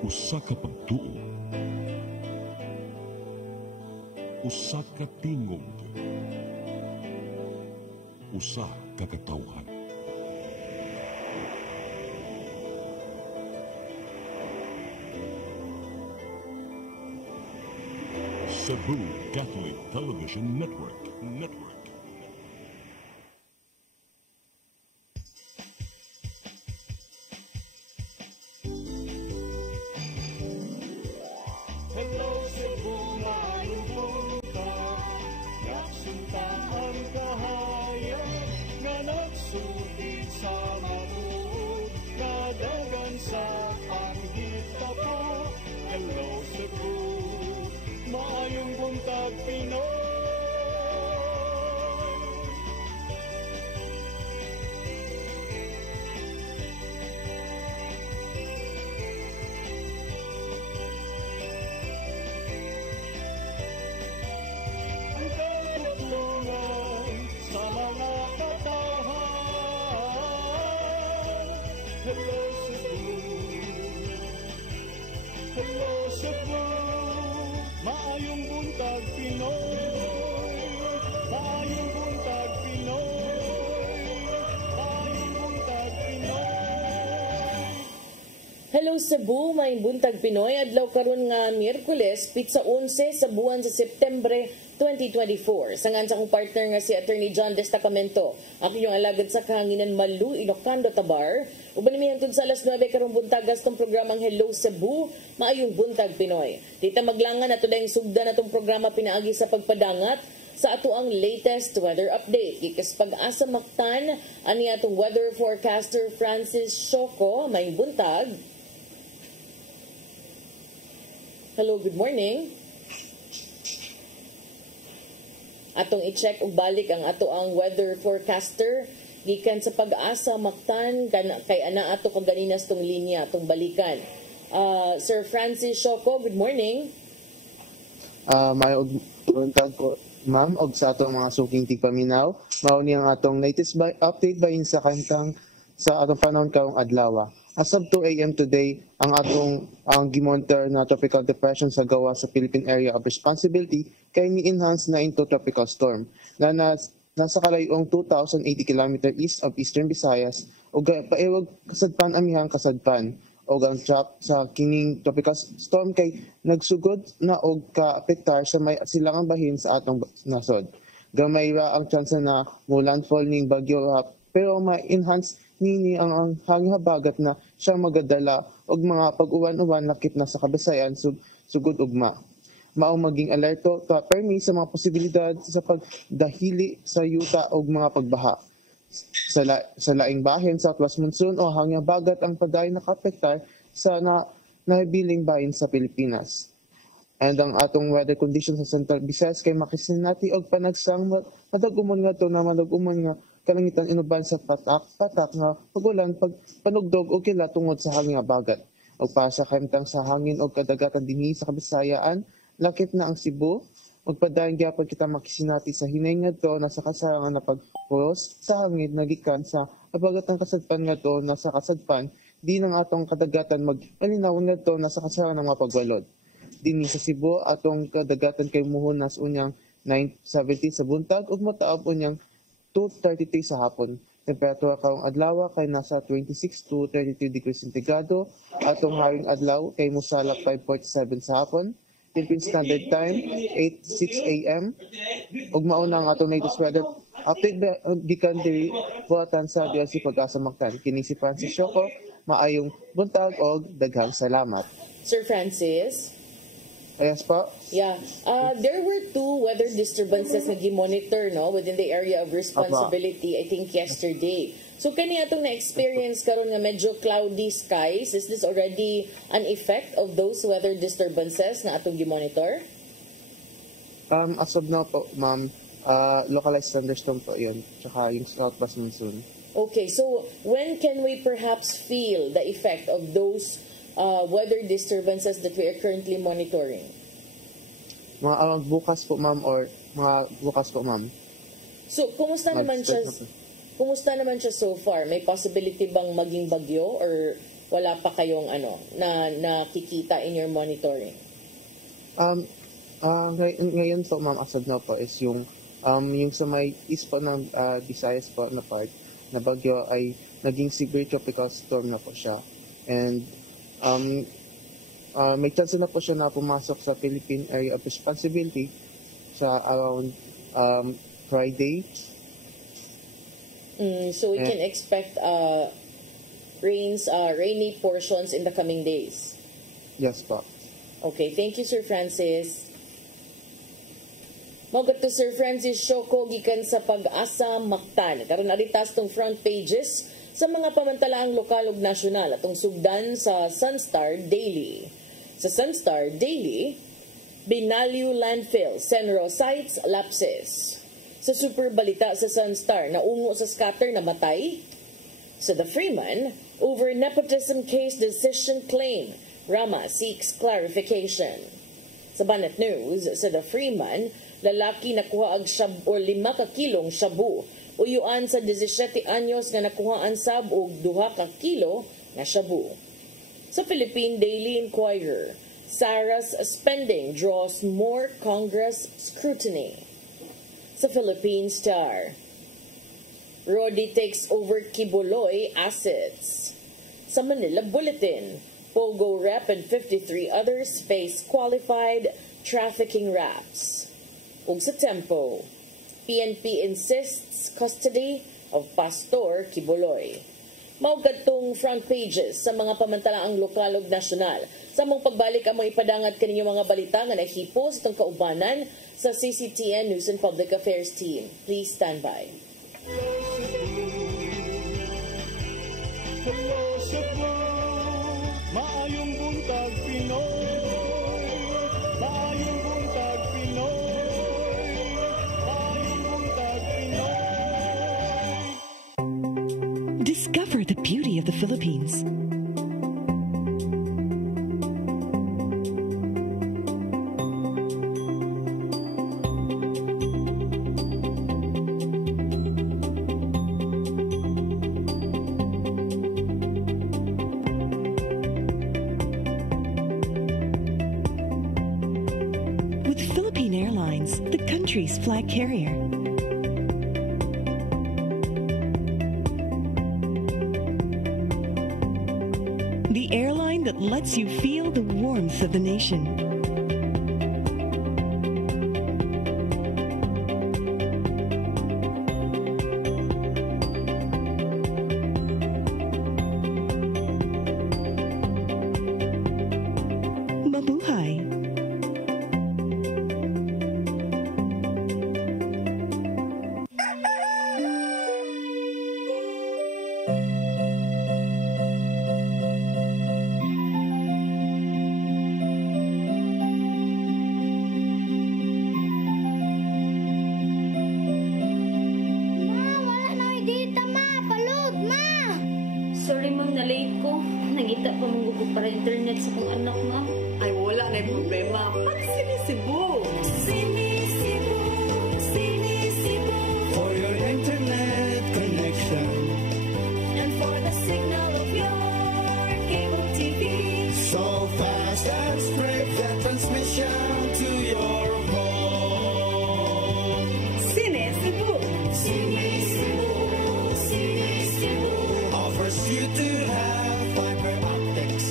Usa ka pagtuo, usa ka tingog, usa ka katawhan. Cebu Catholic Television Network. Hello Cebu, maayong buntag. Nagsunta ang kahayan nga nagsulid sa matuod, nadagan sa panghitabo. Hello Cebu, maayong buntag Pinoy. Ang katutulungan sa mga katawhan. Hello Cebu, hello Cebu, maayong buntag Pinoy, maayong buntag Pinoy, maayong buntag Pinoy. Hello Cebu, may buntag Pinoy, adlaw karon nga Miyerkules, pitsa 11 sa buwan sa Septembre 2024. Sangan sa akong partner nga si Attorney John Destacamento, ako yung alagad sa kahanginan Malu, Ilocando, Tabar. Uban mi hangtod sa alas 9 karong buntagas tong programang Hello Cebu, maayong buntag Pinoy. Dita maglangan ato dayong sugdan atong programa pinaagi sa pagpadangat sa ato ang latest weather update. Ikas pag-asa maktan ani atong weather forecaster Francis Shoko, may buntag. Hello, good morning. Atong i-check ug balik ang ato ang weather forecaster gikan sa pag-asa maktan kay ana ato kag ganinas tong linya atong balikan. Sir Francis Shoko, good morning. May buntag ko ma'am og sa atong mga suking tigpaminaw, mao ni ang atong latest update bahin sa kantang sa atong panahon karong adlaw. As of 2 a.m. today, ang gimonitor na tropical depression sa gawa sa Philippine Area of Responsibility kay ni-enhance na into tropical storm na nasa kalayong 2,080 km east of Eastern Visayas ug paiwag kasadpan amihang kasadpan og ang track sa kining tropical storm kay nagsugod na og ka-apektar sa may silangang bahin sa atong nasod. Gamay ra ang chance na mo landfall ning bagyo pero ma-enhance nini ang hangin habagat na siya magadala og mga pag-uwan-uwan lakip na sa Kabisayan sugod ugma. Mao maging alerto ta permi sa mga posibilidad sa pagdahili sa yuta og mga pagbaha. Sa laing bahin sa Southwest Monsoon o hangin habagat ang padayon nakapektar sa nahibiling bahin sa Pilipinas. And ang atong weather conditions sa Central Visayas kay makisinati og panagsang madagumon nga to na madagumon nga kalangitan inuban sa patak nga pagulan panugdog o kila tungod sa hangin habagat. Og para sa kahimtang sa hangin o kadagatan dinhi sa Kabisayaan, lakip na ang Cebu. Magpadayon gyapon kita makisinati sa hinay ngadto na sa kasarangan na pagpulos sa hangin nagikan sa habagatang kasadpan ngadto na sa kasadpan di nang atong kadagatan magpalinawon ngadto na sa kasarangan ng mga pagwalod. Dinhi sa Cebu atong kadagatan kay muhunas unyang 9:70 sa buntag ug motaop unyang 2:33 sa hapon. Temperatura karong adlaw kay nasa 26 to 32 degrees centigrado. Atong haring adlaw kay mosalak 5:47 sa hapon. Philippine Standard Time 8:06 a.m. ug mauna ang atong latest weather update gikan diri buhatan sa DLC Pag-asa Mactan. Kini si Francis Shoko, maayong buntag og daghang salamat. Sir Francis. Yes po. Yeah. There were 2 weather disturbances na gi-monitor no within the area of responsibility, I think yesterday. So kani atong na-experience karon nga medyo cloudy skies, is this already an effect of those weather disturbances na atong gi-monitor? As of now po, ma'am, localized thunderstorm po 'yun, tsaka yung southwest monsoon. Okay, so when can we perhaps feel the effect of those weather disturbances that we are currently monitoring? Mga around bukas po, ma'am, or mga bukas po, ma'am. So, kumusta naman siya so far? May possibility bang maging bagyo or wala pa kayong na nakikita in your monitoring? Ngayon po, ma'am, as of now po, is yung sa may east po ng Visayas po na part na bagyo ay naging severe tropical storm na po siya. And may chance na po siya na pumasok sa Philippine Area of Responsibility sa around Friday. So we can expect rainy portions in the coming days. Yes po. Okay, thank you, Sir Francis. Mogat to Sir Francis Shoko gikan sa Pag-asa Mactan. Karon naritas tong front pages sa mga pamantalaang lokal ug nasyonal atong sugdan sa Sunstar Daily. Sa Sunstar Daily, Binalyo Landfill, Senro Sites Lapses. Sa super balita sa Sunstar, naungo sa scatter na matay. Sa The Freeman, over nepotism case decision claim, Rama seeks clarification. Sa Banat News, sa The Freeman, lalaki nakuha og 5 kilong shabu. Uyuan sa 17 anyos nga nakuhaan sab og 2 kilo nga shabu. Sa Philippine Daily Inquirer, Sarah's spending draws more Congress scrutiny. Sa Philippine Star, Rodi takes over Kibuloy assets. Sa Manila Bulletin, Pogo Rep and 53 others face qualified trafficking raps. Ug sa Tempo, PNP insists custody of Pastor Kibuloy. Maugad tong front pages sa mga pamantalaang lokal ug nasyonal. Sa mong pagbalik among ipadangat kaninyo mga balita nga nahipo sa itong kaubanan sa CCTN News and Public Affairs team. Please stand by. Hello Cebu, maayong buntag Pinoy. Maayong buntag Pinoy. Maayong buntag Pinoy. Discover the beauty of the Philippines. With Philippine Airlines, the country's flag carrier. The airline that lets you feel the warmth of the nation. Mabuhay! Wala na dita, ma. Palud, ma. Sorry ma'am, na late ko. Nangita pa mong ko para internet sa kong anak, ma'am. Ay, wala na yung problema. Pag sinisibo. Sinisibo, sinisibo. For your internet connection. And for the signal of your cable TV. So fast and straight that transmission to your home. Sinisibo. Sinisibo, sinisibo. Offers you to have fiber optics.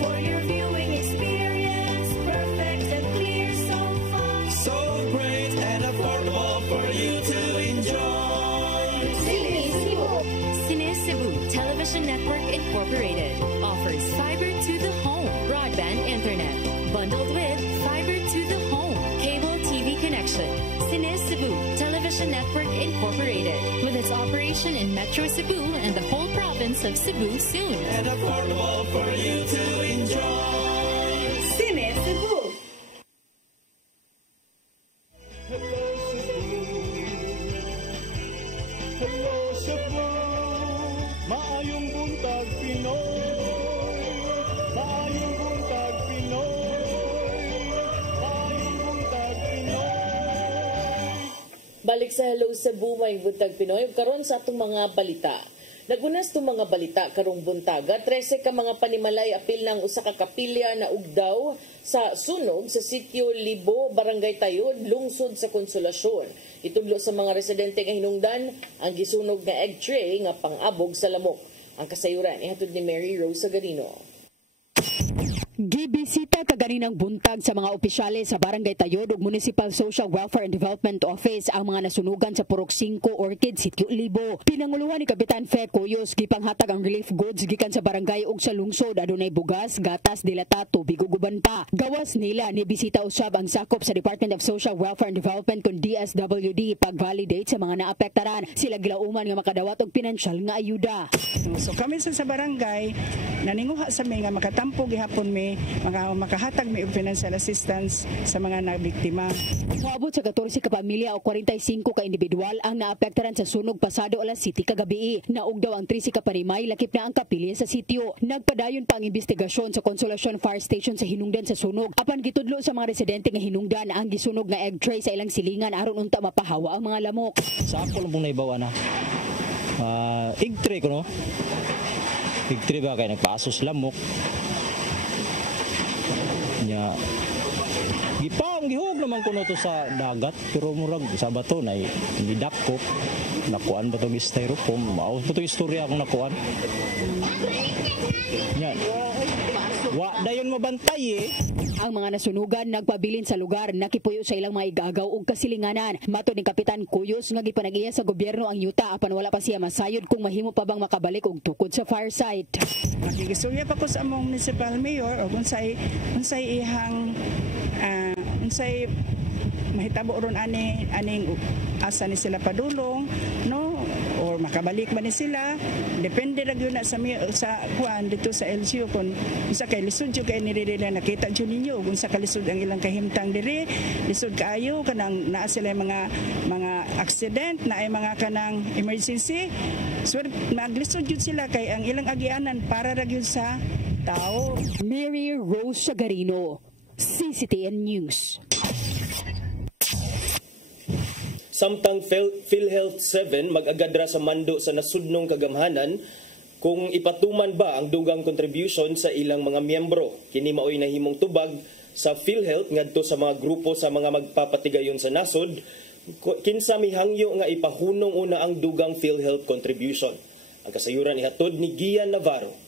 For your viewing experience, perfect and clear so far. So great and affordable for you to enjoy. Sinisibo. Cine-Cebu Television Network Incorporated offers fiber to the home broadband internet bundled with fiber to the home cable TV connection. Cine-Cebu Television Network Incorporated with its operation in Metro Cebu and the whole province of Cebu soon. And affordable for you to enjoy. Sinisibo. Hello Cebu. Hello Cebu. Maayong buntag Pinoy. Maayong buntag Pinoy. Maayong buntag Pinoy. Balik sa Hello Cebu, may buntag Pinoy. Karon sa atong mga balita. Nagunas to mga balita karong buntaga, 13 ka mga panimalay apil ng usa ka kapilya na ugdaw sa sunog sa sitio Libo, Barangay Tayod, lungsod sa Konsolasyon. Itudlo sa mga residente nga hinungdan ang gisunog nga egg tray nga pang-abog sa lamok. Ang kasayuran ihatod ni Mary Rose Sagarino. Gibisita kaganinang buntag sa mga opisyales sa Barangay Tayod ug Municipal Social Welfare and Development Office ang mga nasunugan sa Purok 5 Orchid, Sitio Libo. Pinanguluhan ni Kapitan Fe Cuyos gipanghatag ang relief goods gikan sa barangay ug sa lungsod. Adunay bugas, gatas, dilata, tubig ug uban pa. Gawas nila ni bisita usab ang sakop sa Department of Social Welfare and Development kun DSWD pag-validate sa mga naapektaran. Sila gilauman nga makadawat og pinansyal nga ayuda. So kami sa barangay naninguha sa mga makatampo gihapon mi makahatag mi og financial assistance sa mga nabiktima. Moabot sa 14 ka pamilya o 45 ka individual ang naapektaran sa sunog pasado alas 7 kagabi. Naugdaw ang 13 ka panimay, lakip na ang kapilya sa sitio. Nagpadayon pa ang investigasyon sa Konsolasyon Fire Station sa hinungdan sa sunog. Apan gitudlo sa mga residente nga hinungdan ang gisunog nga egg tray sa ilang silingan aron unta mapahawa ang mga lamok. Sa ako lang pong naibawa na egg tray ko, no? Egg tray ba kaya nagpasos lamok nya gihug naman ko na to sa dagat pero murag sa bato na gidap ko nakuan ba itong styrofoam mao ba itong istorya akong nakuan yan wa dayon mabantay Ang mga nasunugan nagpabilin sa lugar, nakipuyo sa ilang mga igagaw ug kasilinganan. Matod ni Kapitan Cuyos nga gipanag-iya sa gobyerno ang yuta apan wala pa siya masayod kung mahimo pa bang makabalik og tukod sa fire site. Nakikisulya pa ko sa among municipal mayor og unsay ihang unsay mahitabo ron aning asa ni sila padulong, no, or makabalik ba ni sila, depende ra gyud na sa kuan dito sa LGU kun isa kay lisod jud kay nire na nakita jud ninyo kung sa kalisod ang ilang kahimtang diri, lisod kaayo kanang naa sila mga accident na ay mga kanang emergency, so maglisod jud sila kay ang ilang agianan para ra gyud sa tao. Mary Rose Sagarino, CCTN News. Samtang PhilHealth 7 mag-agadra sa mando sa nasudnong kagamhanan kung ipatuman ba ang dugang contribution sa ilang mga miyembro. Kini maoy nahimong tubag sa PhilHealth ngadto sa mga grupo sa mga magpapatigayon sa nasod kinsa mihangyo nga ipahunong una ang dugang PhilHealth contribution. Ang kasayuran ihatod ni Gian Navarro.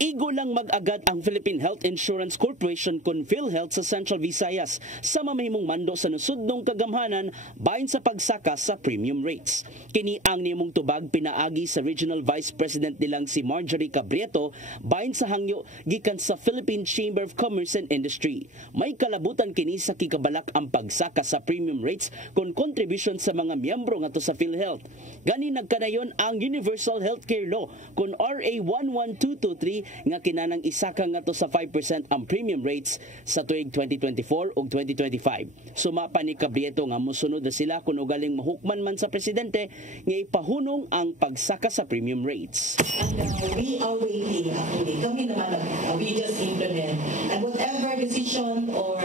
Igo lang mag-agad ang Philippine Health Insurance Corporation kun PhilHealth sa Central Visayas sa mamahimong mando sa nasudnong kagamhanan bahin sa pagsaka sa premium rates. Kini ang nimong tubag pinaagi sa Regional Vice President nilang si Marjorie Cabrieto bahin sa hangyo gikan sa Philippine Chamber of Commerce and Industry. May kalabutan kini sa kikabalak ang pagsaka sa premium rates kun contribution sa mga miyembro ngadto sa PhilHealth. Gani nagkanayon ang Universal Healthcare Law kun RA 11223 nga kinanang isaka ngadto sa 5% ang premium rates sa tuig 2024 ug 2025. Sumapa ni Cabrieto nga mosunod na sila kung ugaling mahukman man sa presidente nga ipahunong ang pagsaka sa premium rates. We are waiting actually. Kami naman we just implement and whatever decision or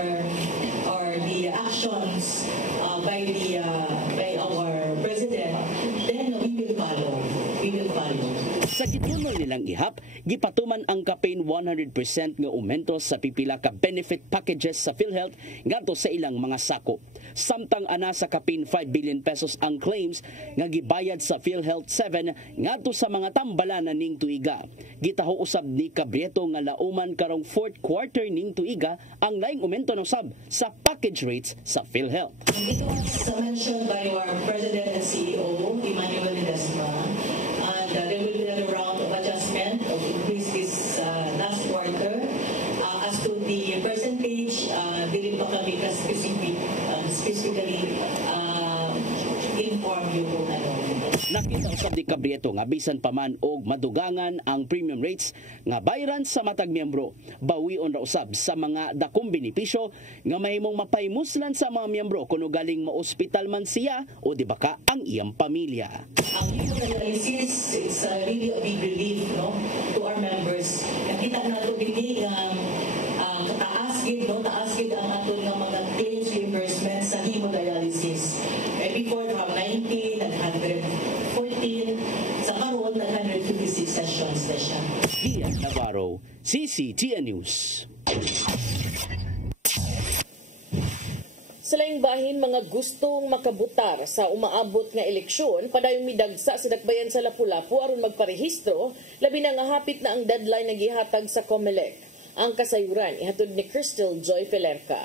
the actions by our president, then we will follow. Sa gitunol nilang ihap, gipatuman ang Campaign 100% nga aumento sa pipila ka benefit packages sa PhilHealth ngadto sa ilang mga sakop. Samtang ana sa Campaign 5 billion pesos ang claims nga gibayad sa PhilHealth 7 ngadto sa mga tambalanan ning tuiga. Gitaho usab ni Cabrieto nga lauman karong fourth quarter ning tuiga ang laing aumento usab sa package rates sa PhilHealth. It was mentioned by our President and CEO, Emmanuel Ledesma. There will be a round of adjustment of increase this last quarter. As to the percentage, dili pa kami specifically inform you kung ano. Nakita usab ni Cabrieto nga bisan pa man og madugangan ang premium rates nga bayaran sa matag miyembro. Bawion ra usab sa mga dakong benepisyo nga mahimong mapaymuslan sa mga miyembro kuno galing ma-ospital man siya o di baka ang iyang pamilya. Ang dialysis is really a big relief, no, to our members. Nakita nato dinhi taas gid ang aton nga mga claims reimbursement sa hemodialysis. Before from 90 nag 114 sa karon Navarro, CCTN News. Sa laing bahin, mga gustong makabutar sa umaabot nga eleksyon, padayong midagsa sa dakbayan sa Lapu-Lapu aron magparehistro, labi na nga hapit na ang deadline na gihatag sa COMELEC. Ang kasayuran ihatod ni Crystal Joy Felerca.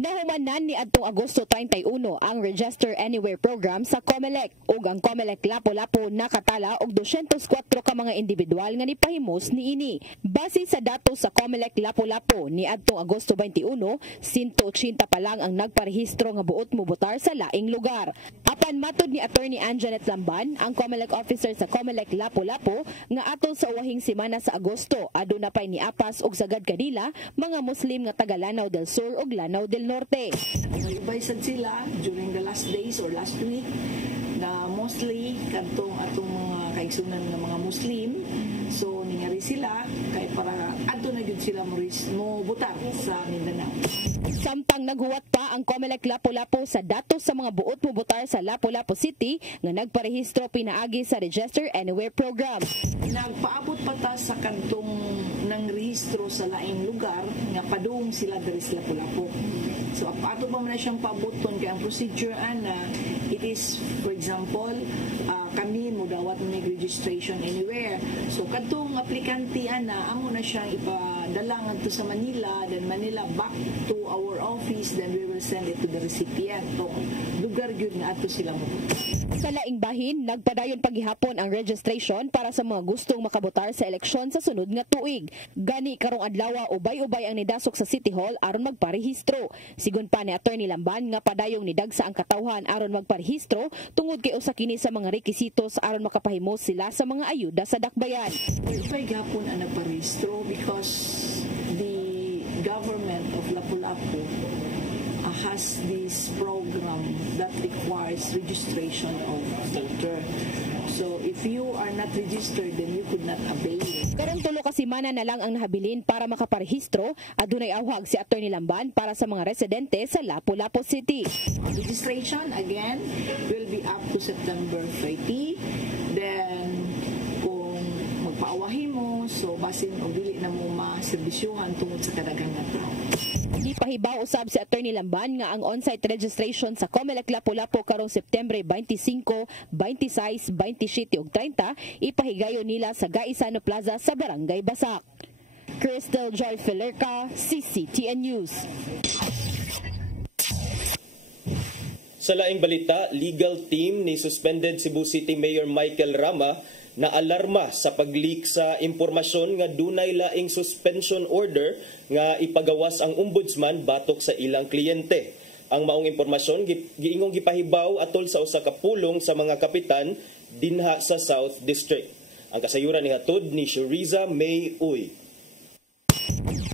Nahumanan ni adtong Agosto 31 ang Register Anywhere program sa COMELEC ug ang COMELEC Lapu-Lapu nakatala og 204 ka mga individual nga nipahimos niini. Base sa datos sa COMELEC Lapu-Lapu ni adtong Agosto 21, 180 pa lang ang nagparehistro nga buot mobotar sa laing lugar. Apan matud ni Attorney Anjanet Lamban, ang COMELEC officer sa COMELEC Lapu-Lapu, nga atol sa uwahing semana sa Agosto aduna pay niapas og sagad kanila mga Muslim nga taga Lanao del Sur ug Lanao del Norte. Nalibay sad sila during the last days or last week na mostly kadtong atong mga kaigsunan ng mga Muslim. So ningari sila kay para adto na gyud sila mo butar sa Mindanao. Samtang naghuwat pa ang COMELEC Lapu-Lapu sa datos sa mga buot mo butar sa Lapu-Lapu City nga nagparehistro pinaagi sa Register Anywhere program. Nagpaabot pa ta sa kantong ng rehistro sa laing lugar nga padung sila diri sa Lapu-Lapu. So ato pa man siyang paaboton kay ang procedure ana it is, for example, kami mo dawat may registration anywhere. So kadtong aplikante ana amo na siyang ipadala ngadto sa Manila, then Manila back to our office, then we will send it to the recipient. So lugar gyud nga ato sila mo. Sa laing bahin, nagpadayon paghihapon ang registration para sa mga gustong makabotar sa eleksyon sa sunod nga tuig. Gani karong adlaw ubay-ubay ang nidasok sa City Hall aron magparehistro. Sigon pa ni Attorney Lamban nga padayong nidagsa ang katawhan aron magparehistro tungod kay usa kini sa mga rekisitos aron makapahimos sila sa mga ayuda sa dakbayan. Ubay gapon ang nagparehistro because the government of Lapu-Lapu has this program that requires registration of voter. So if you are not registered, then you could not avail it. Karong tulo ka semana na lang ang nahabilin para makaparehistro, adunay awhag si Attorney Lamban para sa mga residente sa Lapu-Lapu City. Registration again will be up to September 30. Then kung magpaawahin mo, so basin o dili na mo maserbisyuhan tungod sa kadaghang nga tao. Di pahibaw usab si Attorney Lamban nga ang on-site registration sa COMELEC Lapu-Lapu karong September 25, 26, 27 ug 30 ipahigayon nila sa Gaisano Plaza sa Barangay Basak. Crystal Joy Felerca, CCTN News. Sa laing balita, legal team ni suspended Cebu City Mayor Michael Rama na alarma sa pag-leak sa impormasyon nga dunay laing suspension order nga ipagawas ang ombudsman batok sa ilang kliyente. Ang maong impormasyon giingong gipahibaw atol sa usa ka pulong sa mga kapitan dinha sa South District. Ang kasayuran ni hatod ni Shuriza May Uy.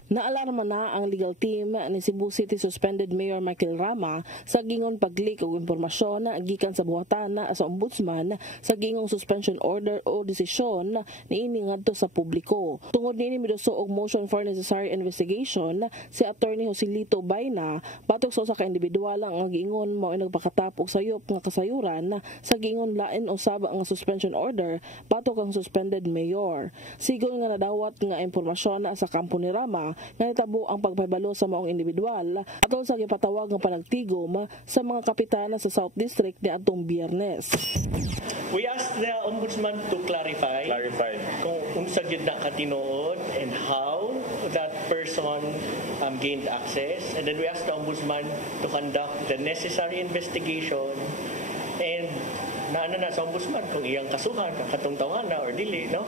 Naalarma na ang legal team ni Cebu City Suspended Mayor Michael Rama sa gingon pag-leak og impormasyon na gikan sa buhatan na sa ombudsman sa gingong suspension order o desisyon niini ngadto sa publiko. Tungod niini miduso og motion for necessary investigation si Attorney Joselito Bayna batok sa usa ka individual ang giingon mao nagpakatap og sayop nga kasayuran sa gingon lain usab ang suspension order batok ang suspended mayor. Sigon nga nadawat nga impormasyon sa kampo ni Rama nga nitabo ang pagpahibalo sa maong individual atol sa gipatawag nga panagtigom sa mga kapitana sa South District ni adtong Biyernes. We asked the ombudsman to clarify kung unsa gyud na katinuod and how that person gained access, and then we asked the ombudsman to conduct the necessary investigation and naano na sa ombudsman kung iyang kasuhan katong tawanan na or dili, no?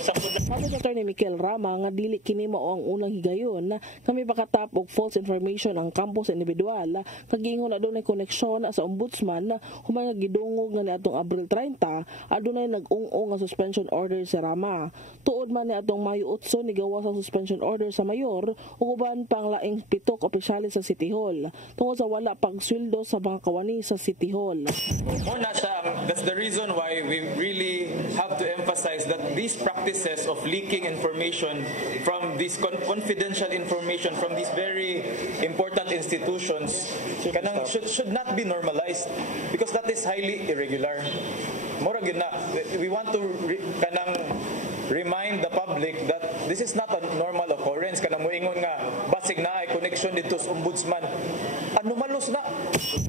Sabi ni Attorney Michael Rama nga dili kini mao ang unang higayon na kami pakatap og false information ang kampo sa individual kagingon adunay koneksyon sa ombudsman na humay nga gidungog nga niadtong Abril 30 adunay nag-ung-ung nga suspension order si Rama. Tuod man niadtong Mayo 8 nigawas ang suspension order sa mayor ug uban pang laing 7 opisyalis sa City Hall tungod sa wala pagsweldo sa mga kawani sa City Hall. That's the reason why we really have to emphasize that these practices of leaking information from this confidential information from these very important institutions should not be normalized because that is highly irregular. We want to remind the public that this is not a normal occurrence. Kanang moingon nga basig na ay connection dito sa ombudsman. Anomalous na.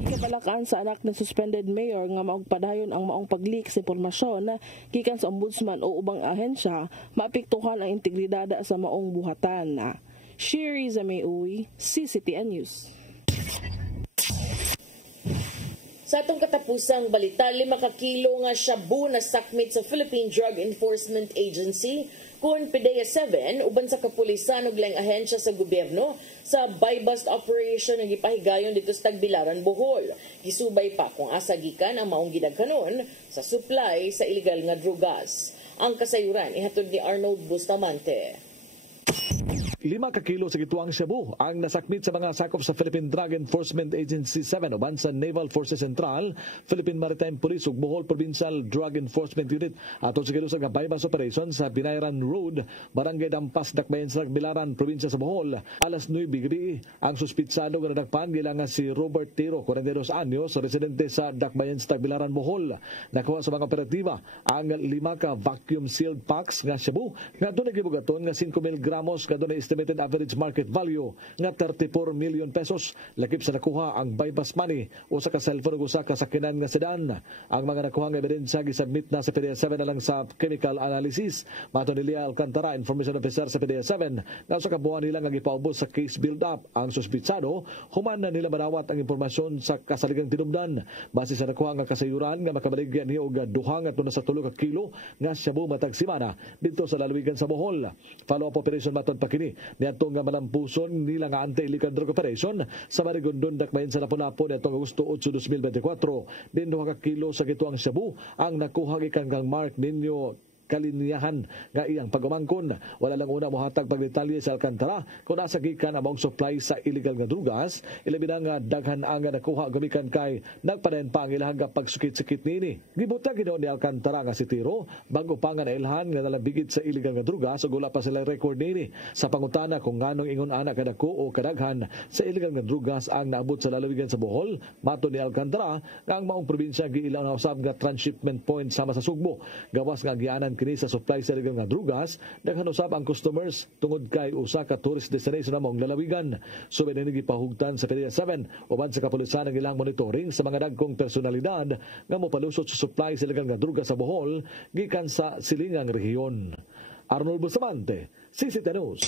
Kabalakan sa anak ng suspended mayor nga maong padayon ang maong pag-leak sa impormasyon na gikan sa ombudsman o ubang ahensya, maapektuhan ang integridad sa maong buhatan. Sherry Zamay-Uy, CCTN News. Sa atong katapusang balita, 5 ka kilo nga shabu na sakmit sa Philippine Drug Enforcement Agency kun PDEA 7 uban sa kapulisan ug laing ahensya sa gobyerno sa buy-bust operation nga gipahigayon dito sa Tagbilaran, Bohol. Gisubay pa kung asa gikan ang maong gidaghanon sa supply sa illegal nga drugas. Ang kasayuran ihatod ni Arnold Bustamante. 5 ka kilo sa gituang shabu ang nasakmit sa mga sakop sa Philippine Drug Enforcement Agency 7 uban sa Naval Forces Central, Philippine Maritime Police ug Bohol Provincial Drug Enforcement Unit ato sa gilusag nga buy-bust operation sa Binayran Road, Barangay Dampas, Dakbayan sa Tagbilaran, probinsya sa Bohol. Alas 9 gabi ang suspitsado nga nadakpan gilang si Robert Tiro, 42 anyos, residente sa Dakbayan sa Tagbilaran, Bohol. Nakuha sa mga operatiba ang 5 ka vacuum sealed packs nga shabu nga dunay gibugaton nga 5,000 gramos nga dunay estimated average market value nga 34 million pesos. Lakip sa nakuha ang buy-bust money o sa ka-cellphone ug usa ka sakinan nga sedan. Ang mga nakuha nga ebidensya gisubmit na sa PDEA 7 na lang sa chemical analysis. Mato ni Lia Alcantara, information officer sa PDEA 7, nga sa kabuuan nila nga gipaubos sa case build-up ang suspitsado, human na nila manawat ang impormasyon sa kasaligang tinubdan. Base sa nakuha nga kasayuran nga makabaligyan ni og 2 ngadto na sa 3 ka kilo nga shabu matag semana dito sa lalawigan sa Bohol. Follow-up operation maton pa kini niadto nga malampuson nila nga anti-illegal drug operation sa Marigondon, Dakbayan sa Lapu-Lapu niadtong Agosto 8, 2024. Din 2 ka kilo sa gituang shabu ang nakuha gikan kang Mark Nino Kalinyahan nga iyang pagumangkon. Wala lang una mohatag pagdetalye sa Alcantara kung nasa gikan ang supply sa illegal nga drugas. Ilabi na nga daghan ang nakuha gumikan kay nagpadayon pa ang ilahang pagsukit-sukit nini. Gibutang ginoon ni Alcantara nga si Tiro bago pa nga nailhan nga nalabigit sa illegal nga drugas ug wala pa sila record nini. Sa pangutana kung nganong ingon ana kadako o kadaghan sa illegal nga drugas ang naabot sa lalawigan sa Bohol, mato ni Alcantara nga ang maong probinsya giilaw na usab nga transshipment point sama sa Sugbo. Gawas nga gianan kini sa supply sa illegal nga drugas, daghan usab ang customers tungod kay usa ka tourist destination namong lalawigan. So binini gipahugtan sa PDEA 7 uban sa kapulisan ang ilang monitoring sa mga dagkong personalidad nga mopalusot sa supply sa illegal nga drugas sa Bohol gikan sa silingang rehiyon. Arnold Bustamante, CCTN News.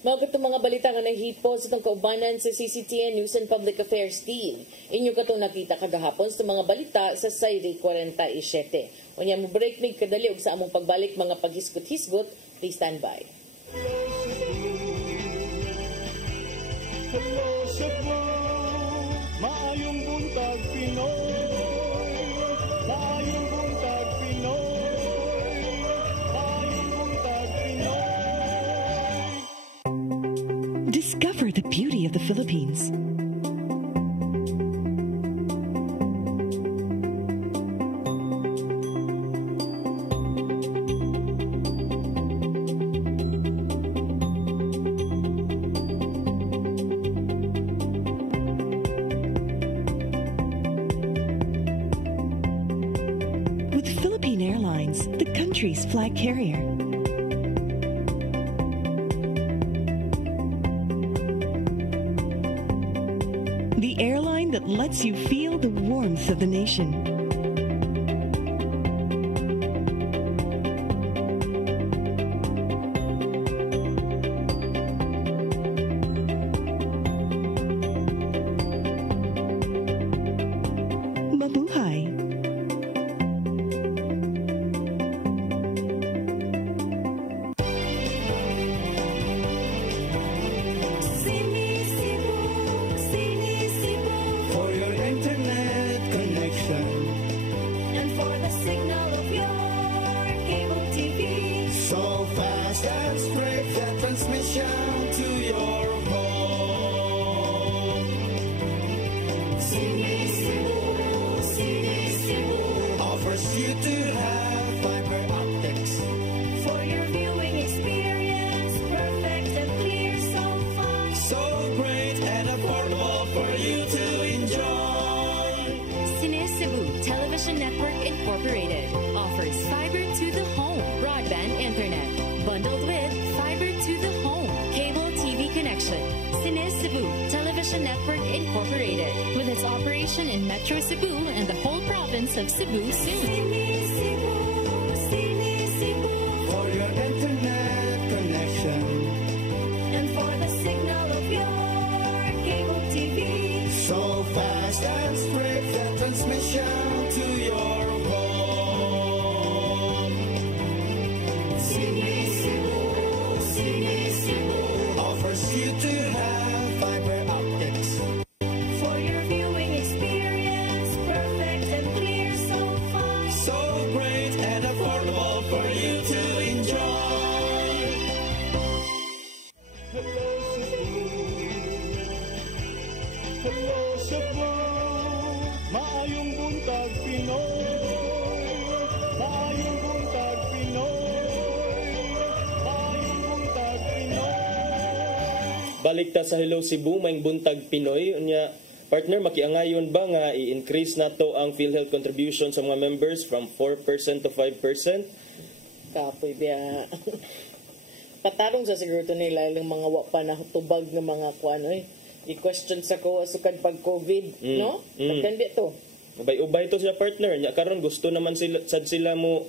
Mga katong mga balita nga nahipo sa itong kaubanan sa CCTN News and Public Affairs Team. Inyo katong nakita kagahapon sa mga balita sa Sayri 47. Unya mo break mig kadali og sa among pagbalik mga paghisgot-hisgot. Please stand by. Hello, Cebu, maayong buntag Pinoy, maayong buntag Pinoy, maayong buntag Pinoy. Discover the beauty of the Philippines. With Philippine Airlines, the country's flag carrier. The airline that lets you feel the warmth of the nation. Mabuhay. For your internet connection, Television Network Incorporated, with its operation in Metro Cebu and the whole province of Cebu soon. For your internet connection And for the signal of your cable TV. so fast and straight that transmission to your home. Sini Cebu offers you to have fiber optics. For your viewing experience, perfect and clear so far. So great and affordable for you to enjoy. Hello Cebu, maayong buntag Pinoy, maayong buntag Pinoy, maayong buntag Pinoy. Balik ta sa Hello Cebu, maing buntag Pinoy. Unya, partner, makiangayon ba nga i-increase nato ang PhilHealth contribution sa mga members from 4% to 5%? Kapoy biya. Patarong sa siguro to nila yung mga wapa na tubag ng mga kuan oy. I-question sa ko asukad pag COVID, no? Magkandi to. Ubay-ubay to sila partner. Nya karon gusto naman sila sad sila mo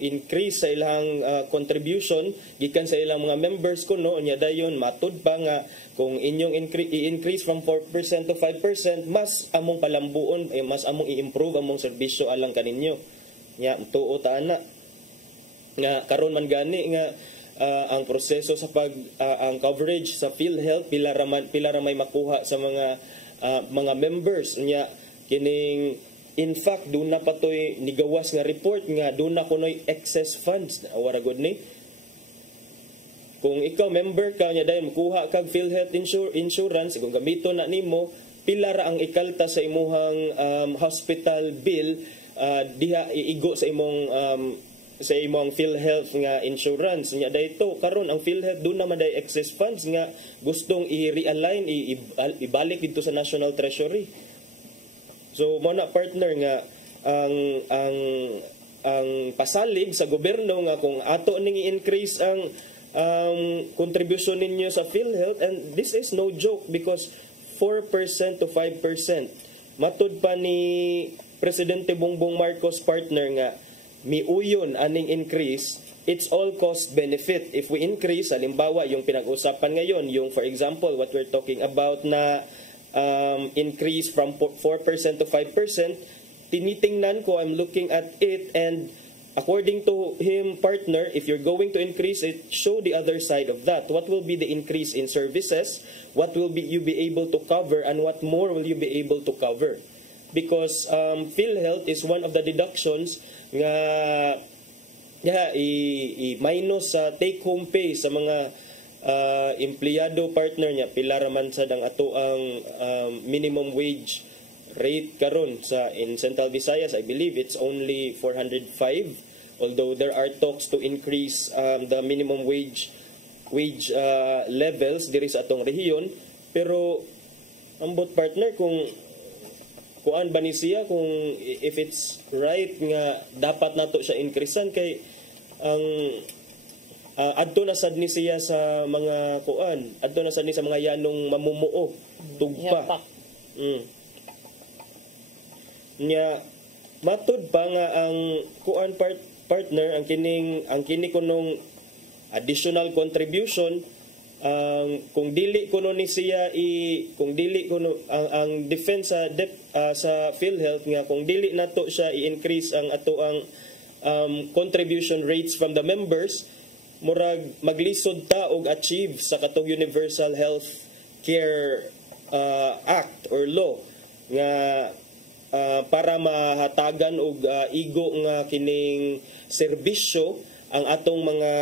increase sa ilang contribution gikan sa ilang mga members ko, no? Nya dayon matud pa nga kung inyong i-increase from 4% to 5%, mas among palambuon, mas among i-improve among serbisyo alang kaninyo. Nya tuo ta ana nga karon man gani nga ang proseso sa ang coverage sa PhilHealth pila ra may makuha sa mga members nya kining in fact do na patoy nigawas nga report nga do na kunoy excess funds awara gud ni kung ikaw member ka nya dayon makuha kag PhilHealth insurance kung gamito na nimo pila ra ang ikalta sa imuhang hospital bill diha iigo sa imong PhilHealth nga insurance nya dayto karon ang PhilHealth do na maday excess funds nga gustong i-realign ibalik dito sa National Treasury. So mo na partner nga ang pasalig sa gobyerno nga kung ato ning i-increase ang contribution ninyo sa PhilHealth, and this is no joke because 4% to 5%. Matud pa ni Presidente Bongbong Marcos partner nga miuyon aning increase, it's all cost benefit. If we increase, halimbawa yung pinag-usapan ngayon, yung for example, what we're talking about na increase from 4% to 5%, tinitingnan ko, I'm looking at it, and according to him, partner, if you're going to increase it, show the other side of that. What will be the increase in services? What will you be able to cover? And what more will you be able to cover? Because PhilHealth is one of the deductions nga i-minus sa take-home pay sa mga empleyado partner niya. Pila raman sad ang ato ang minimum wage rate karon sa in Central Visayas. I believe it's only 405, although there are talks to increase the minimum wage levels diri sa atong rehiyon. Pero ambot partner kung kuan ba ni siya kung if it's right nga dapat nato siya increasean kay ang adto na sad ni siya sa mga kuan, adto na sad ni sa mga yanong mamumuo tugpa. Nya matud pa nga ang kuan partner ang kini kunong additional contribution kung dili kuno ni siya kung dili kuno ang defense sa PhilHealth nga kung dili nato siya i-increase ang ato ang contribution rates from the members, murag maglisod ta og achieve sa katong Universal Health Care Act or law nga para mahatagan og igo nga kining serbisyo ang atong mga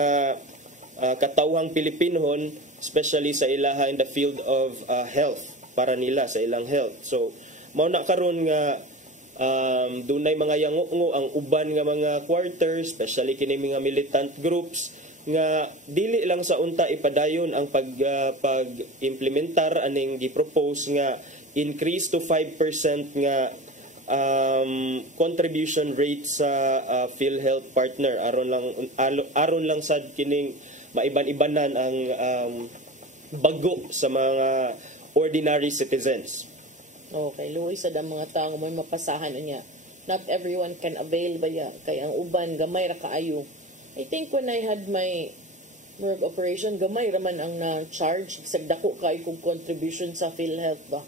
katawhang Pilipinohon, especially sa ilaha in the field of health, para nila sa ilang health. So mao na karon nga dunay mga yango ang uban nga mga quarters, especially kini mga militant groups nga dili lang sa unta ipadayon ang pag-implementar aning gi-propose nga increase to 5% nga contribution rate sa PhilHealth partner aron lang sad kining maiban-ibanan ang bago sa mga ordinary citizens. Okay, luoy sa mga tao mo mapasahan niya. Not everyone can avail ba ya? Kaya ang uban, gamay ra kaayo. I think when I had my work operation, gamay raman ang na-charge. Sagdako kay kong contribution sa PhilHealth ba?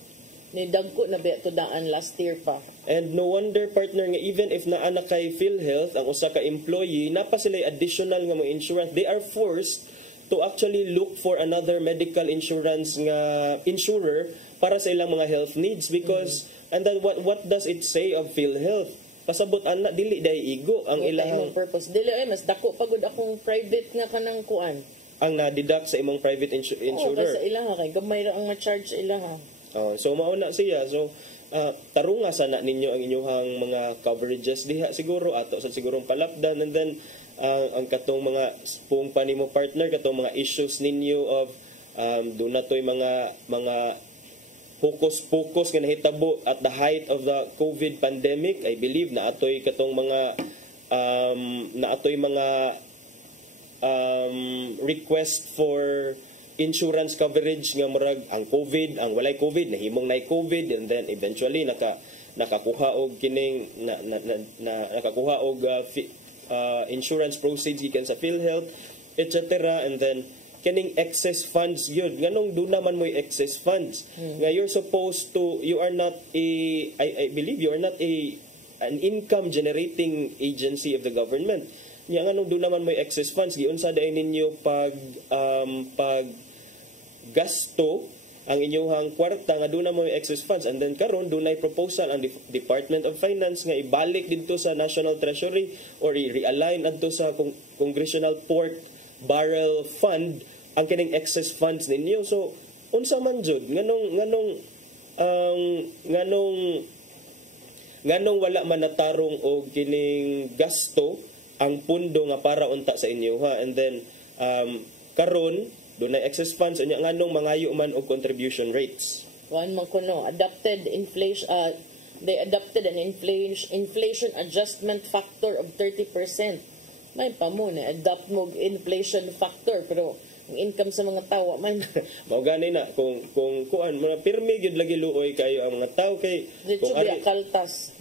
Nidagko na beto daan last year pa. And no wonder, partner, nga even if naana kay PhilHealth, ang usa ka employee, napa sila additional nga mga insurance, they are forced to actually look for another medical insurance nga insurer para sa ilang mga health needs because and then what does it say of PhilHealth? Pasabot ana dili day igo ang ilang purpose. Dili ay mas dako pagod akong private nga kanang kuan. Ang na-deduct sa imong private insurer. Sa ilang kay gamay ra ang ma-charge sa ilang. So mauna siya. So tarunga sana ninyo ang inyong mga coverages diha siguro ato sa sigurong palapdan and then ang katong mga pung panimo partner katong mga issues ninyo of do na toy mga focus nga nahitabo at the height of the COVID pandemic. I believe na atoy katong mga request for insurance coverage nga murag ang COVID, ang walay COVID, nahimong nay COVID and then eventually nakakuha og kining nakakuha og insurance proceeds gikan sa PhilHealth etc. and then kining excess funds yun nganong do naman mo excess funds nga you're supposed to you are not I believe you are not an income generating agency of the government nya nganong do naman mo excess funds giunsa day ninyo pag gasto ang inyong kwarta nga do na mo excess funds and then karon dunay proposal ang Department of Finance nga ibalik didto sa National Treasury or i-realign adto sa Congressional Pork Barrel Fund ang kining excess funds ninyo. So unsa man jud nganong wala man natarong og kining gasto ang pundo nga para unta sa inyo ha and then karon dunay excess funds unya nganong mangayo man og contribution rates. One man kuno adopted inflation they adopted an inflation adjustment factor of 30%. May pamo na adopt mo inflation factor pero ang income sa mga tao man mao gani na kung kuan mga pirmi gyud lagi luoy kayo ang mga tao kay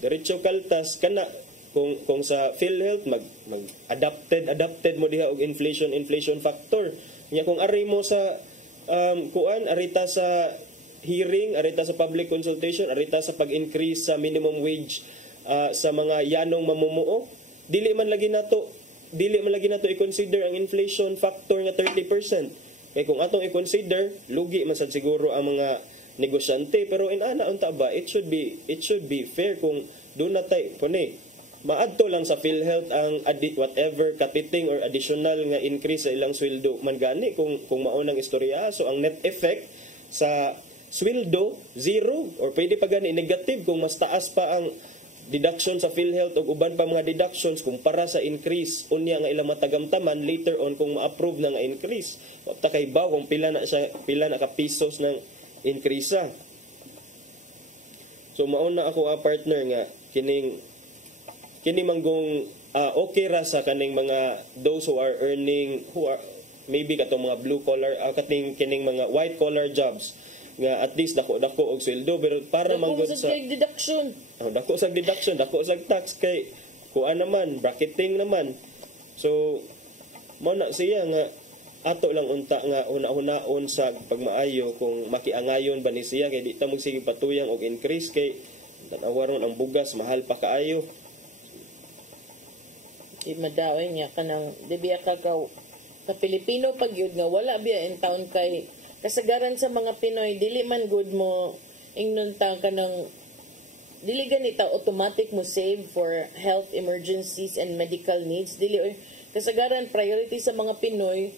diretso kaltas kana kung sa PhilHealth mag adapted mo diha og inflation factor nya kung ari mo sa kuan arita sa hearing arita sa public consultation arita sa pag-increase sa minimum wage sa mga yanong mamumuo dili man lagi nato i-consider ang inflation factor nga 30%. Kaya kung atong i-consider, lugi man sad siguro ang mga negosyante pero inana unta ba it should be fair kung do na tay pone maadto lang sa PhilHealth ang whatever katiting or additional nga increase sa ilang sweldo man gani kung mao nang istorya so ang net effect sa sweldo zero or pwede pa gani negative kung mas taas pa ang deduction sa PhilHealth o uban pa mga deductions kumpara sa increase unya nga ilang matagamtaman later on kung ma-approve na nga increase wapta kay ba kung pila na ka pesos ng increase so mauna ako partner nga kini manggong okay ra sa kaning mga those who are maybe katong mga blue collar kining mga white collar jobs nga at least dako og sweldo pero para manggod sa deduction dako sa tax kay kuan naman bracketing naman so mao na siya nga ato lang unta nga una-unaon sa pagmaayo kung makiangayon ba ni siya kay di ta mo sige patuyang og increase kay tanawaron ang bugas mahal pa kaayo madaway niya kanang dibiya ka Pilipino pag yun nga wala biya in town kay kasagaran sa mga Pinoy dili man good mo ingnon ta kanang dili ganita automatic mo save for health emergencies and medical needs dili kasagaran priority sa mga Pinoy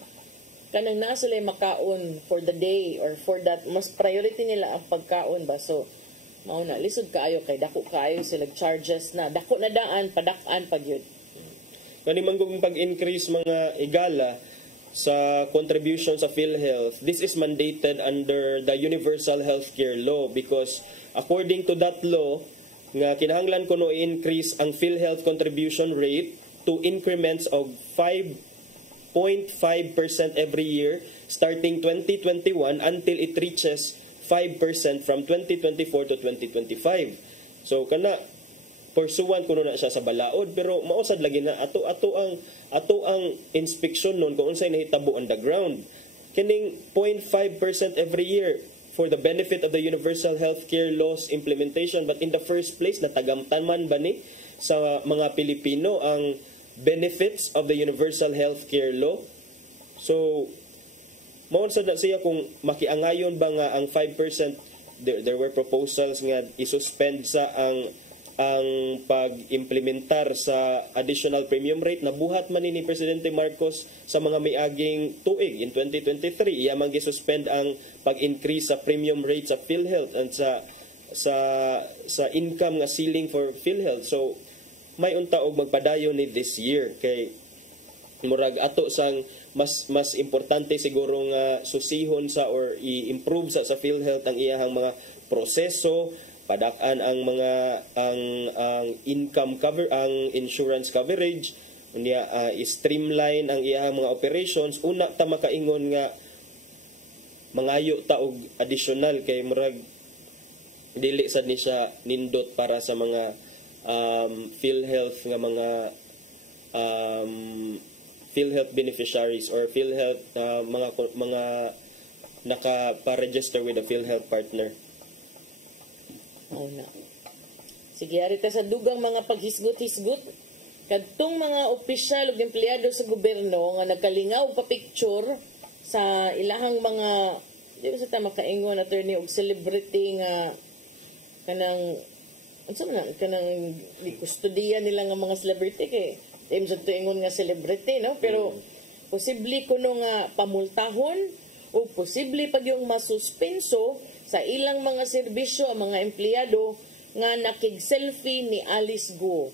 kanang naa sila makaon for the day or for that mas priority nila ang pagkaon ba so mao na lisod kaayo kay dako kaayo sila charges na dako na daan padak-an pag yun kani manggong pag-increase mga igala sa contribution sa PhilHealth, this is mandated under the Universal Healthcare Law because according to that law, nga kinahanglan ko i-increase ang PhilHealth contribution rate to increments of 5% 0.5% every year starting 2021 until it reaches 5% from 2024 to 2025. So kana pursuant kuno na siya sa balaod pero mausad lagi na ato ang inspection nun kung unsay nahitabo on the ground. Kining 0.5% every year for the benefit of the universal healthcare laws implementation, but in the first place natagamtan man ba ni sa mga Pilipino ang benefits of the universal healthcare law? So maunsa na siya kung makiangayon ba nga ang 5%. There were proposals nga isuspend sa ang pag-implementar sa additional premium rate. Nabuhat man ni Presidente Marcos sa mga miaging tuig in 2023. Iya man gisuspend ang pag-increase sa premium rate sa PhilHealth and sa income nga ceiling for PhilHealth. So may unta og magpadayon ni this year kay murag ato sang mas importante siguro nga susihon sa or i-improve sa PhilHealth ang iyahang mga proseso, padakan ang mga ang income cover, ang insurance coverage, unya i-streamline ang iyahang mga operations. Una ta makaingon nga mangayo ta og additional kay murag dili sad ni siya nindot para sa mga PhilHealth nga mga PhilHealth beneficiaries or PhilHealth mga naka-register with a PhilHealth partner. Oh, na. Sige, arita sa dugang mga paghisgot-hisgot. Kadtong mga opisyal ug empleyado sa gobyerno nga nagkalingaw pa picture sa ilahang mga di ba sa tama kaingon attorney og celebrity nga kanang unsa man kanang kustodiya nila nga mga celebrity kay sa tuingon nga celebrity no pero posible kuno nga pamultahon o posible pag yung masuspenso sa ilang mga serbisyo ang mga empleyado nga nakig-selfie ni Alice Guo.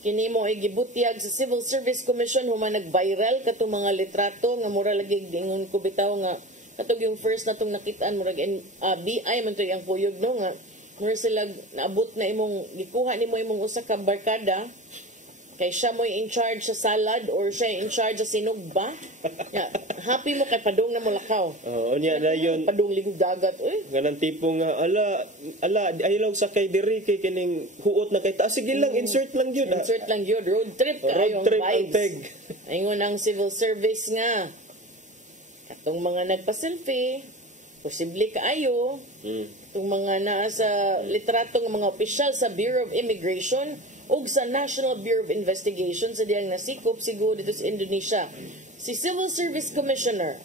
Kini mo ay gibutyag sa Civil Service Commission human nag-viral katong mga litrato nga mura lagi dingon ko bitaw nga katong yung first natong nakitaan murag BI man to yang kuyog no nga mura sila naabot na imong gikuha nimo imong usa ka barkada kay siya mo in charge sa salad or siya in charge sa sinugba. Happy mo kay padong na mulakaw. Unya na yun. Padong ligog dagat. Ganang tipo nga, ala, ayaw sakay diri kay kining huot na kay ta. Sige lang, insert lang yun. Insert lang yun. Road trip ka. Road trip ang tag. Ayun ang civil service nga. Katong mga nagpa-selfie, posible kaayo. Itong mga naa sa litrato ng mga opisyal sa Bureau of Immigration ug sa National Bureau of Investigation sa diyang nasikop siguro dito sa Indonesia. Si Civil Service Commissioner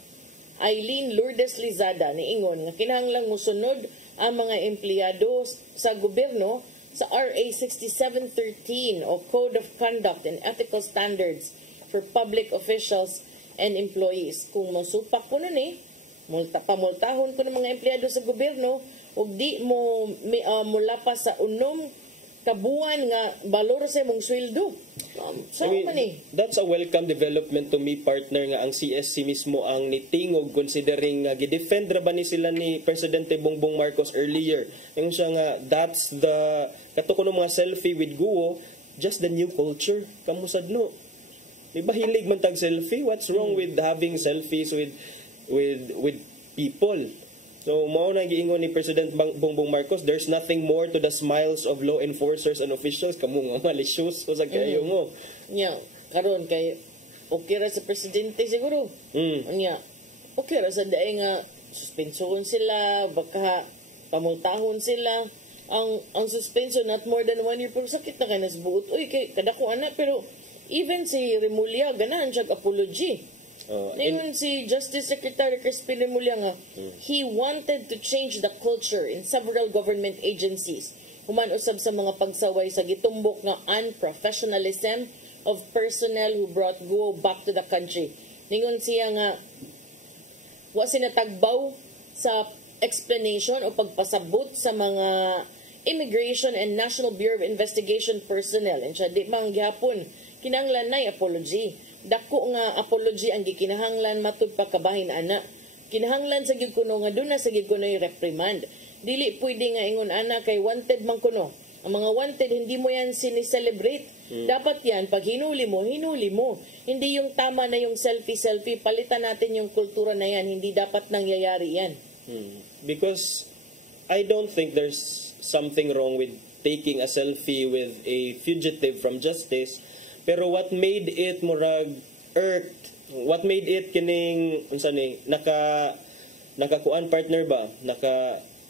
Eileen Lourdes Lizada niingon nga kinahanglang mosunod ang mga empleyado sa gobyerno sa RA 6713 o Code of Conduct and Ethical Standards for Public Officials and Employees. Kung mosupak ko na ni, pamultahon ko ng mga empleyado sa gobyerno ug di mo mulapas sa unom kabuan nga balor sa imong sweldo. That's a welcome development to me, partner, nga ang CSC mismo ang nitingog considering nga gidefend ra ba ni sila ni Presidente Bongbong Marcos earlier. Yung siya nga that's the kato ko mga selfie with Guo, just the new culture. Kamusad no. Di ba hilig man tag selfie? What's wrong with having selfies with people? So, mao na giingon ni President Bongbong Marcos, there's nothing more to the smiles of law enforcers and officials. Kamu nga malicious o sa kayo mo. Nya, karon kay okay ra sa presidente siguro. Nya, okay ra sa daay nga suspensoon sila, baka pamultahon sila. Ang suspension not more than 1 year pero sakit na kay nasbuot. Uy, kay kadako ana pero even si Remulla ganahan siya apology. Ngayon si Justice Secretary Crispin Remulla nga, he wanted to change the culture in several government agencies. Human usab sa mga pagsaway sa gitumbok nga unprofessionalism of personnel who brought Guo back to the country. Ningon siya nga, wa sinatagbaw sa explanation o pagpasabot sa mga Immigration and National Bureau of Investigation personnel. And siya di mang gihapon, kinahanglan na apology. Dako nga apology ang gikinahanglan matud pagkabahin ana. Kinahanglan sa gyud kuno nga duna sa gyud kuno reprimand. Dili pwede nga ingon ana kay wanted man kuno. Ang mga wanted hindi mo yan sinicelebrate. Dapat yan, pag hinuli mo, hinuli mo. Hindi yung tama na yung selfie-selfie. Palitan natin yung kultura na yan. Hindi dapat nangyayari yan. Because I don't think there's something wrong with taking a selfie with a fugitive from justice. Pero what made it murag what made it kining unsa ni nakakuan partner ba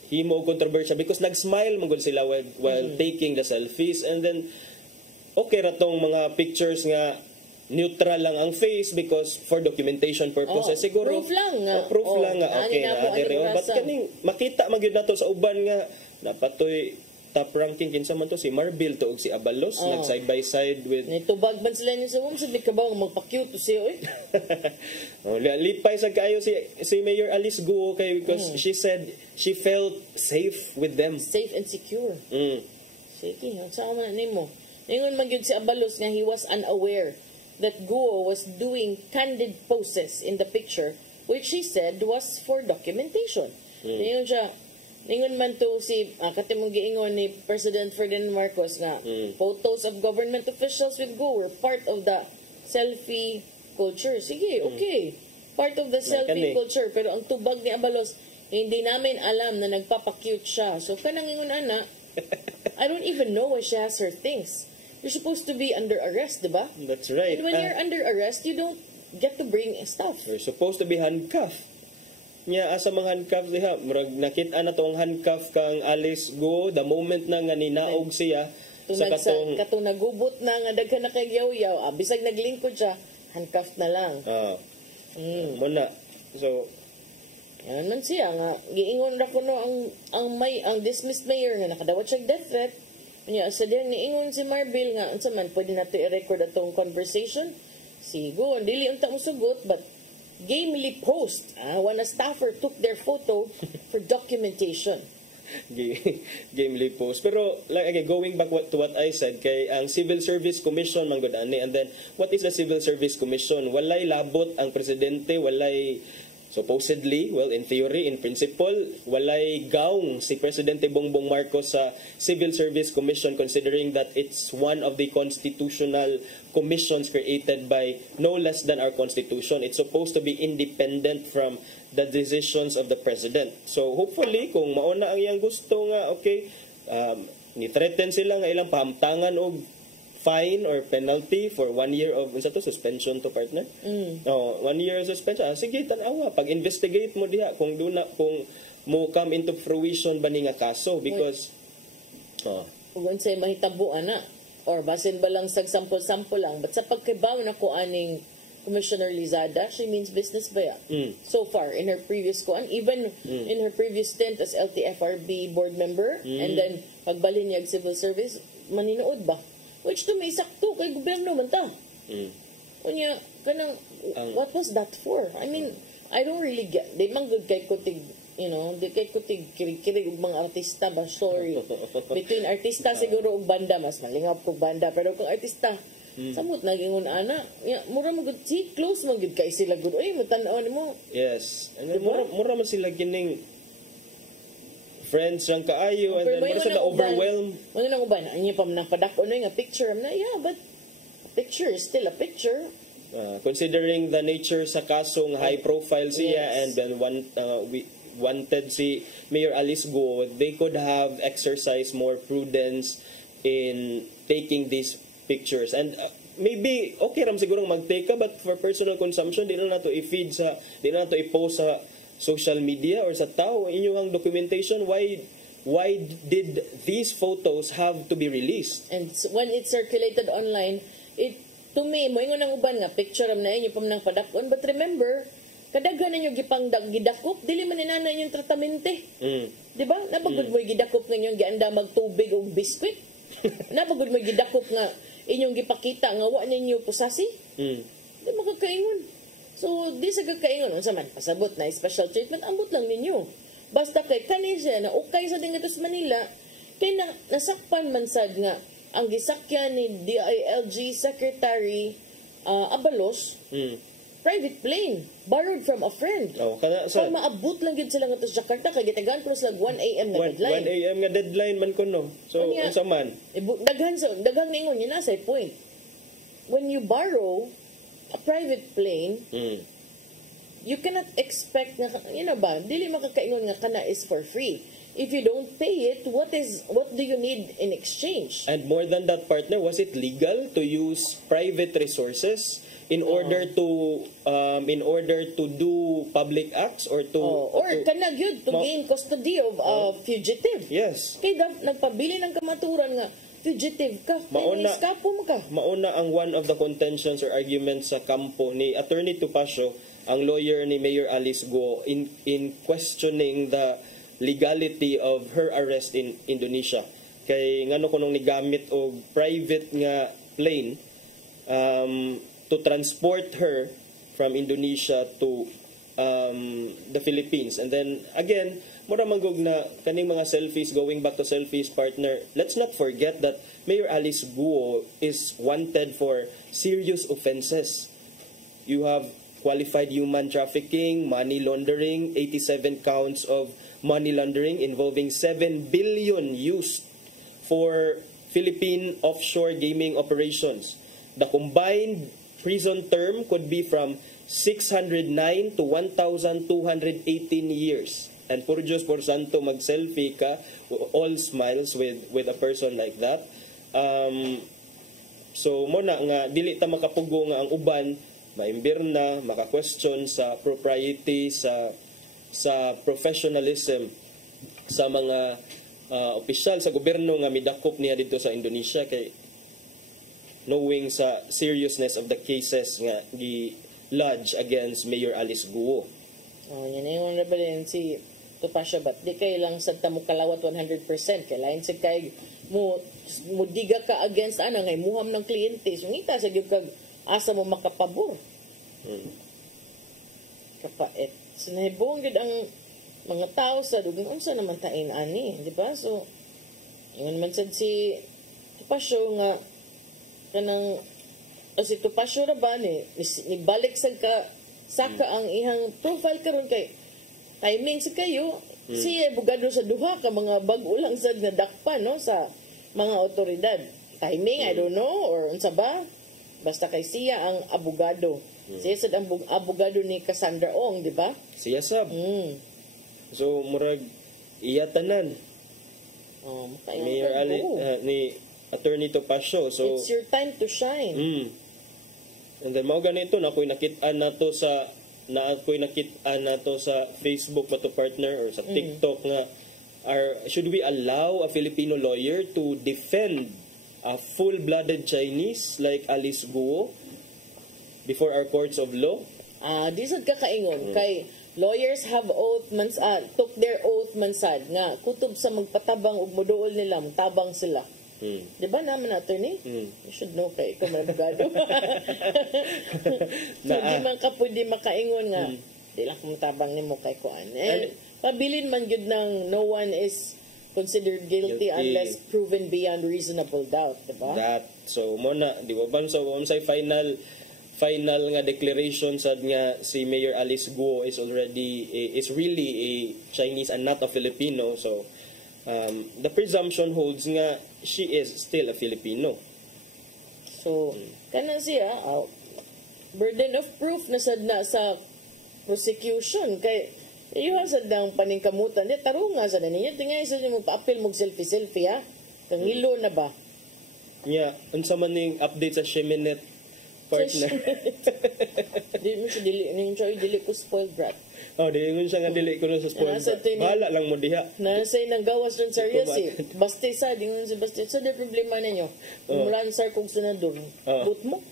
himo og controversial because nag-smile man gud sila while taking the selfies, and then okay ra tong mga pictures nga neutral lang ang face because for documentation purposes siguro proof lang nga okay na dire but kaning makita man gyud nato sa uban nga napatoy top ranking kinsa man to si Marbil to og si Abalos nag side by side with nitubag man sila ni sa mom sa kabaw magpa-cute to siya oy. Lipay sa kayo si Mayor Alice Guo kay because she said she felt safe with them, safe and secure. Sige, sa man nimo ingon man gyud si Abalos nga he was unaware that Guo was doing candid poses in the picture which she said was for documentation. Ingon siya ningon man to si katimong giingon ni President Ferdinand Marcos nga photos of government officials with Go were part of the selfie culture. Sige, okay. Part of the selfie culture. Pero ang tubag ni Abalos, hindi namin alam na nagpapakute siya. So kanang ingon ana, I don't even know why she has her things. You're supposed to be under arrest, diba? That's right. And when you're under arrest, you don't get to bring stuff. You're supposed to be handcuffed. Nya asa mga handcuff diha murag nakita na tong handcuff kang Alice Go the moment na nga ninaog siya sa katong nagubot na nga daghan na kay yaw-yaw bisag naglingkod siya handcuffed na lang muna so yan man siya nga giingon ra kuno ang dismissed mayor nga nakadawat siya death threat nya sa diyang niingon si Marbil nga unsa man pwede nato i-record atong conversation sigo dili unta mo sugot but gamely post when a staffer took their photo for documentation. Gamely post. Pero like again, going back to what I said kay ang Civil Service Commission man gud ani, and then what is the Civil Service Commission? Walay labot ang presidente, walay supposedly, well, in theory, in principle, walay gaung si Presidente Bongbong Marcos sa Civil Service Commission considering that it's one of the constitutional commissions created by no less than our Constitution. It's supposed to be independent from the decisions of the President. So hopefully, kung mauna ang iyang gusto nga, okay, ni-threaten sila nga ilang pahamtangan o fine or penalty for 1 year of suspension to partner. 1 year of suspension. Sige, tanawa. Pag-investigate mo diha kung mo come into fruition ba ni nga kaso because kung unsay mahitabo ana or basin ba lang sag sample lang but sa pagkibaw na ko aning Commissioner Lizada, she means business ba ya? So far in her previous even in her previous stint as LTFRB board member and then pagbalhin niya civil service maninood ba? Which to me, sakto kay gobyerno man ta. Unya, kanang, what was that for? I mean, I don't really get, di man good kay kutig, di kay kutig kirig-kirig ug mga artista ba, story. Between artista siguro ug banda, mas malingap po banda. Pero kung artista, samot nagingon ana, mura mo good, close man good kay sila good. Uy, matanaw mo. Yes. Mura man sila gining friends lang kaayo and then mura sila overwhelmed. Ano nang uban? Anya pa man padako na nga picture na but a picture is still a picture. Considering the nature sa kasong high profile siya and then we wanted si Mayor Alice Go, they could have exercised more prudence in taking these pictures and maybe okay ram siguro mag-take ka but for personal consumption di na nato i-feed di na nato i-post sa social media or sa tao inyong documentation. Why did these photos have to be released? And when it circulated online, it to me mo ingon ang uban nga picture am na inyo pam nang padakon but remember kadaghan ninyo gidakop dili man inana inyong tratamente. Di ba? Napagud mo gidakop nga inyong gianda magtubig og biskwit. Napagud mo gidakop nga inyong gipakita nga wa ninyo pusasi. Di makakaingon. So, di sa kakaingon, unsa man, pasabot na special treatment, ambot lang ninyo. Basta kay kanisa na ukay sa dinga sa Manila, kay nasakpan man sad nga, ang gisakyan ni DILG Secretary Abalos, private plane borrowed from a friend. Kana sa Kung maabot lang gid sila nga to sa Jakarta kay gitagan plus lag 1 AM na 1 deadline. AM nga deadline man kuno. So Unya, unsa man? Daghang ningon yun nasa point. When you borrow a private plane, you cannot expect nga dili makakaingon nga kana is for free. If you don't pay it, what do you need in exchange? And more than that, partner, was it legal to use private resources in order to do public acts or to kana gyud to gain custody of a fugitive? Yes. Kay nagpabili ng kamaturan nga fugitive ka, escapo mo ka. Mauna ang one of the contentions or arguments sa kampo ni Attorney Topacio, ang lawyer ni Mayor Alice Guo, in questioning the legality of her arrest in Indonesia. Kay ngano kunong nigamit og private nga plane to transport her from Indonesia to the Philippines. And then again, mura manggog na kaning mga selfies, going back to selfies, partner, let's not forget that Mayor Alice Guo is wanted for serious offenses. You have qualified human trafficking, money laundering, 87 counts of money laundering involving 7 billion used for Philippine offshore gaming operations. The combined prison term could be from 609 to 1,218 years. And por Diyos, por Santo, mag-selfie ka, all smiles with a person like that. So, muna nga, dili ta makapugo nga ang uban, maimbir na, maka-question sa propriety, sa professionalism sa mga opisyal sa gobyerno nga midakop niya dito sa Indonesia, kay knowing sa seriousness of the cases nga gi-lodge against Mayor Alice Guo. Yan yung nabalin si Topacio, but di kay lang sa tamo kalawat 100%. Kay lain sa kay mo diga ka against ngay muham ng kliyente. So ngita sa gyud kag asa mo makapabor. Kapait. So nahibong gid ang mga tao sa dugang unsa naman tain ani, di ba? So ingon man sad si Topacio nga kanang si Topacio ra ba ni balik sa saka ang ihang profile karon kay timing sa kayo siya abogado sa duha ka mga bag-o lang sad nga dakpan no sa mga otoridad. Timing I don't know or unsa ba? Basta kay siya ang abogado. Siya sad ang abogado ni Cassandra Ong, di ba? Siya sab. So murag iya tanan. Mayor Ali ni Attorney Topacio. So it's your time to shine. And then mao ganito na ako'y nakit-an nato sa Facebook ba to, partner, or sa TikTok nga should we allow a Filipino lawyer to defend a full-blooded Chinese like Alice Guo before our courts of law? Di sad ka kaingon kay lawyers have took their oath mansad nga kutob sa magpatabang ug moduol nila tabang sila. Di ba naman attorney? You should know kay ikaw may abogado. So, di man ka pwede makaingon nga di lang kung tabang nimo kay kuan. Pabilin man gyud ng no one is considered guilty unless proven beyond reasonable doubt, di ba? So mo na di ba ban so unsay final nga declaration sad nga si Mayor Alice Guo is really a Chinese and not a Filipino. So the presumption holds nga she is still a Filipino. So kana siya burden of proof na sad na sa prosecution kay iyo sad ang paningkamutan di tarunga sad ninyo tingay sa mo pa-appeal mo selfie ha kangilo na ba nya unsa man ning update sa Shemenet, partner? Di mo siya dili ko spoiled brat. Di ingon siya nga dili ko na sa spoiled brat. Bahala lang mo diha. Nasay nang gawas dun sa Riasi. Basti sa dingon si Basti sa di problema ninyo. Mula sa kog senador. But mo.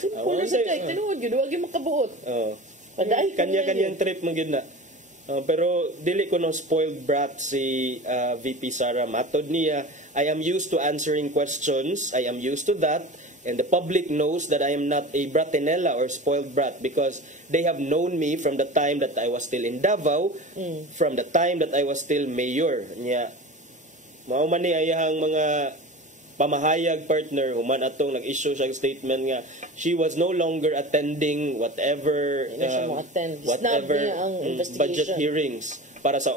Simple sa kay tinuod gyud wag gyud makabuot. Paday kanya-kanyang trip man gyud na. Pero dili ko no spoiled brat si VP Sara. Matod niya, I am used to answering questions. I am used to that. And the public knows that I am not a bratinella or spoiled brat because they have known me from the time that I was still in Davao, from the time that I was still mayor. Nya, mao man ni ayahang mga pamahayag partner human atong nag-issue siya statement nga she was no longer attending whatever ang budget hearings para sa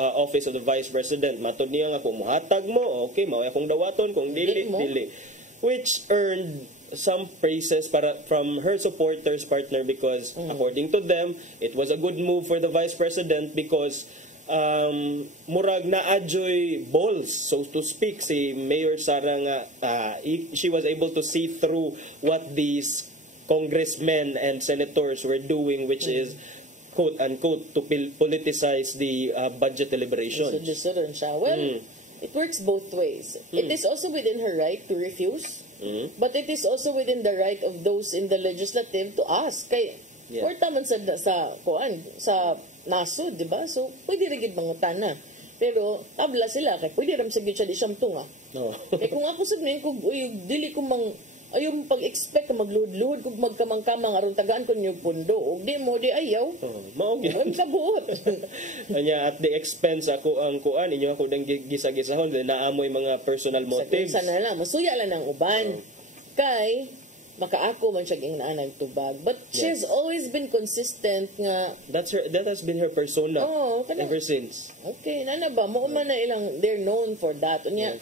Office of the Vice President. Matod niya nga kung muhatag mo, okay, mao akong dawaton, kung dili. Which earned some praises from her supporters partner because according to them, it was a good move for the Vice President because murag na adjoy balls, so to speak, si Mayor Sara nga she was able to see through what these congressmen and senators were doing, which is quote-unquote to politicize the budget deliberations. Well, it works both ways. It is also within her right to refuse, but it is also within the right of those in the legislative to ask. Kay, or taman sa nasod, di ba? So, pwede rin mangutana. Pero, tabla sila, kay pwede rin sa gitsa di siyang tunga. Kaya kung ako sabihin, kung dili ko ayaw pag-expect ka magluhod-luhod kung magkamang-kamang aron tagaan ko niyo pundo. O di mo, di ayaw. Maugyan. Huwag kabuot. Kanya at the expense ako ang kuan, inyo ako nang gisa-gisahon, naamoy mga personal motives. Sa na lang, masuya lang ng uban. Kay, makaako man siya ginaan ng tubag. But she's always been consistent nga. That has been her persona ever since. Okay, nana ba? Mo man na ilang, they're known for that. Unya,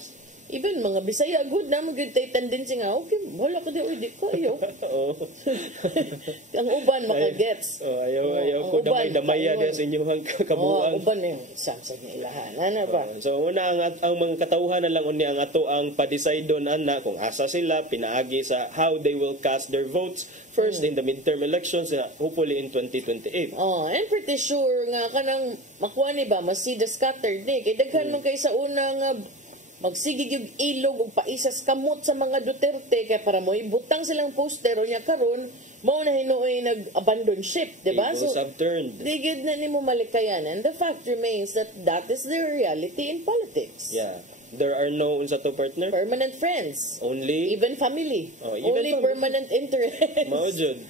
even mga Bisaya, good na mag tay tendency nga, okay, wala ka di, di ko, ayaw. Ang uban makagets. Ayaw ko damay-damaya sa inyong kabuang. Uban na yung samsag na ilahan. Ano ba? So, una, ang mga katauhan na lang ang ato ang pa-decide doon, kung asa sila, pinaagi sa how they will cast their votes first in the midterm elections, hopefully in 2028. And pretty sure nga kanang makuha ni ba, masida scattered ni. Kaya daghan man kay sa unang magsigig yung ilog o paisas kamot sa mga Duterte kaya para mo ibutang silang poster o niya karon mo na hinuoy nag-abandon ship, di ba? So, subturned. Digid na ni mo malikayan. And the fact remains that is the reality in politics. Yeah. There are no unsa to partner? Permanent friends. Only? Even family. Only permanent interests. Mao jud.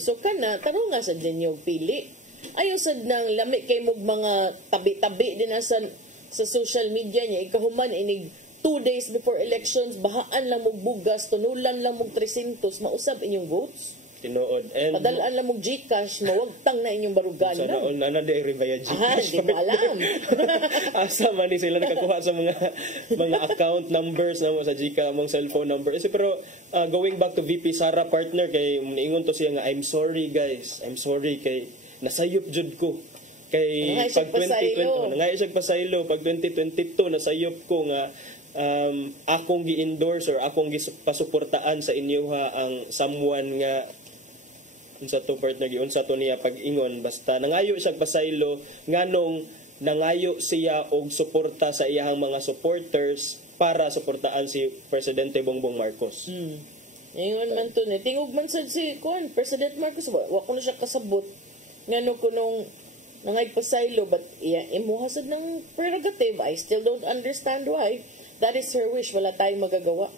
So kana, taro nga sa dinyo pili. Ayaw sad nang lami kay mog mga tabi-tabi din sa social media niya, ikahuman inig 2 days before elections, bahaan lang mong bugas, tunulan lang mong 300, mausab inyong votes. Tinuod. And padalaan lang mong Gcash, mawagtang na inyong barugan. Sa naon na di via Gcash. Di mo alam. Asa man ni sila nakakuha sa mga account numbers na mo sa Gcash, mong cellphone number. Pero going back to VP Sara partner, kay niingon to siya nga, I'm sorry guys. I'm sorry kay nasayop jud ko. Kay pag 2020 nga siya pasaylo pag 2022 nasayop ko nga akong gi-endorse or akong gipasuportaan sa inyo ang someone nga unsa to partner unsa to niya pag-ingon basta nangayo siya pasaylo nganong nangayo siya og suporta sa iyang mga supporters para suportaan si Presidente Bongbong Marcos. Ingon man to ni tingog man sad si President Marcos wa ko na siya kasabot ngano kunong nangaypasaylo but imuhasad ng prerogative. I still don't understand why. That is her wish. Wala tayong magagawa.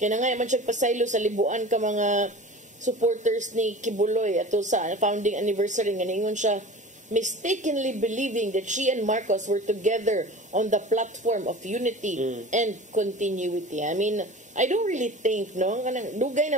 Kaya nga man siya pasaylo sa libuan ka mga supporters ni Kibuloy ato sa founding anniversary nga ningon siya mistakenly believing that she and Marcos were together on the platform of unity and continuity. I mean, I don't really think, no? Dugay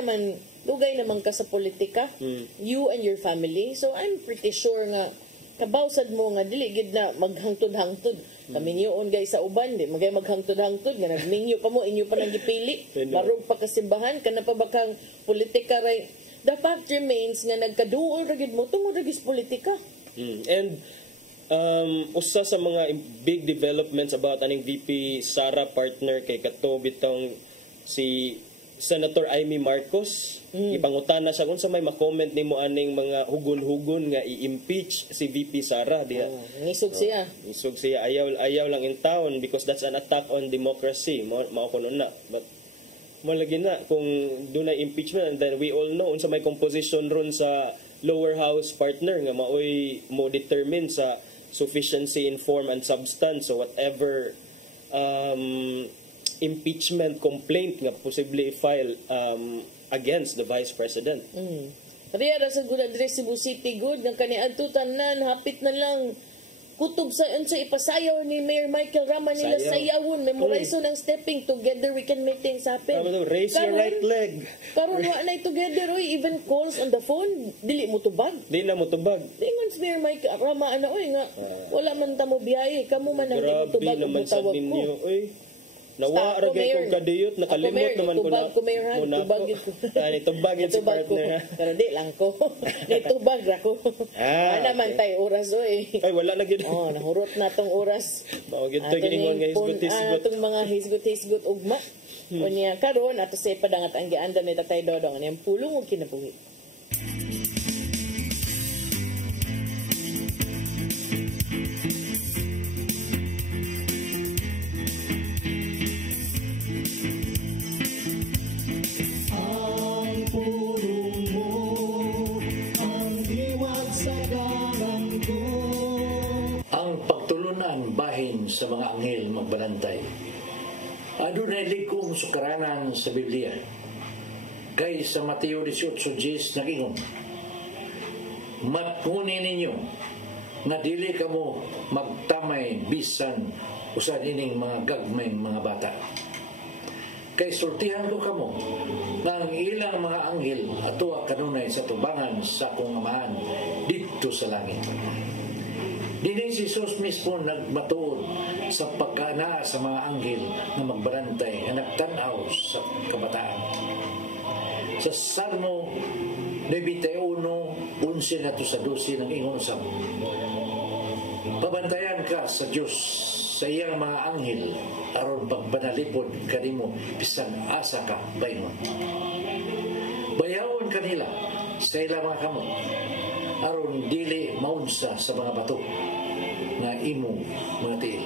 naman ka sa politika. You and your family. So I'm pretty sure nga kabawsad mo nga dili gid na maghangtod-hangtod. Kami niyoon guys sa uban di magay maghangtod-hangtod nga nagmingyo pa mo inyo pa nang gipili. Barog pa kasimbahan kana pa bakang politika ray. The fact remains nga nagkaduol ra gid mo tungod ra gis politika. And usa sa mga big developments about aning VP Sara partner kay kato bitong si Senator Amy Marcos. Ipangutana siya kung sa may makomment nimo aning mga hugon-hugon nga i-impeach si VP Sara diha. Nisog siya. Nisog siya ayaw lang in town because that's an attack on democracy. Mao kuno na. But mo lagi na kung dunay impeachment and then we all know unsa may composition ron sa lower house partner nga maoy mo determine sa sufficiency in form and substance. So whatever impeachment complaint nga possibly file against the Vice President. Kaya sa good address Cebu City good nga kaniadto tanan hapit na lang kutob sa unsa ipasayaw ni Mayor Michael Rama nila sayawon, memorization ng stepping together we can make things happen. Raise your right leg. Karon wa na together oy, even calls on the phone dili mo tubag. Di na mo tubag. Ingon si Mayor Michael Rama ana oy nga wala man ta mo biyahe, kamo man ang di mo tubag mo tawag ko. Nawa ra kay kong kadiyot, nakalimot naman ko na. Tubag ko. Tubag si partner. Pero di lang ko. Tubag ra ko. Naman tay oras oy. Ay wala na gid. Nahurot na tong oras. Mao gid tay giningon nga hisgot-hisgot. Atong mga hisgot-hisgot ugma. Unya karon ato say padangat ang giandam ni Tatay Dodong ang pulong og kinabuhi. Sa mga anghel magbalantay. Adunay ligkong sukaranan sa Biblia. Kay sa Mateo 18:10 nagingon, matpunin ninyo na dili kamo magtamay bisan usan ining mga gagmayng mga bata. Kay sultihan ko kamo nga ang ilang mga anghel ato kanunay sa tubangan sa akong amahan dito sa langit. Dili si Jesus mismo nagmatuod sa pagkaana sa mga anghel na magbarantay na nagtanaw sa kabataan. Sa Salmo 91:11 na to sa 12 ng ingon sa pabantayan ka sa Diyos sa iyang mga anghel aron pagpanalipod kanimo bisan asa ka bayon. Bayawon kanila sa ilang mga kamot aron dili maunsa sa mga bato na imong mga tiil.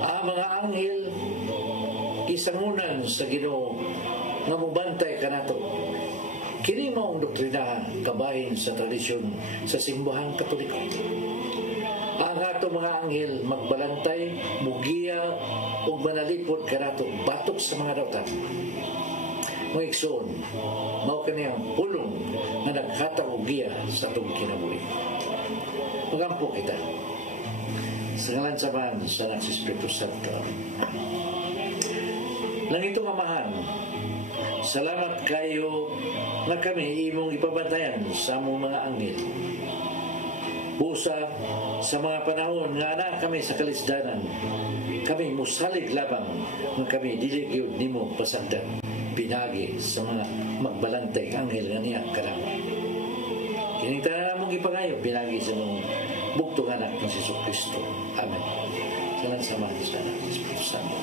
Ang mga anghel isangunan sa Ginoo nga mobantay kanato. Kini mao ang doktrina kabahin sa tradisyon sa simbahang Katoliko. Ang ato mga anghel magbalantay, mugiya ug manalipod kanato batok sa mga dautan. Mga igsoon, mao kaniyang pulong na naghatag og giya sa atong kinabuhi. Magampo kita sa ngalan sa man sa Espiritu Santo. Langitong Amahan, salamat kayo na kami imong ipabantayan sa among mga anghel. Busa sa mga panahon nga ana kami sa kalisdanan, kami musalig labang nga kami dili gyud nimo pasagdan pinagi sa mga magbalantay anghel nga niya kanamo. Kining tanan mong ipangayo pinagi sa mong buktong anak ng Hesus Kristo. Amen. Salamat sa mga sa Espiritu Santo.